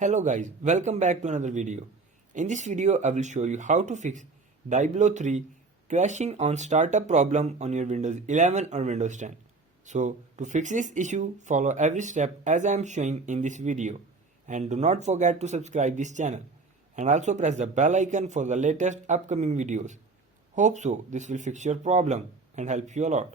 Hello guys, welcome back to another video. In this video I will show you how to fix Diablo 3 crashing on startup problem on your Windows 11 or Windows 10. So to fix this issue, follow every step as I am showing in this video, and do not forget to subscribe this channel and also press the bell icon for the latest upcoming videos. Hope so this will fix your problem and help you a lot.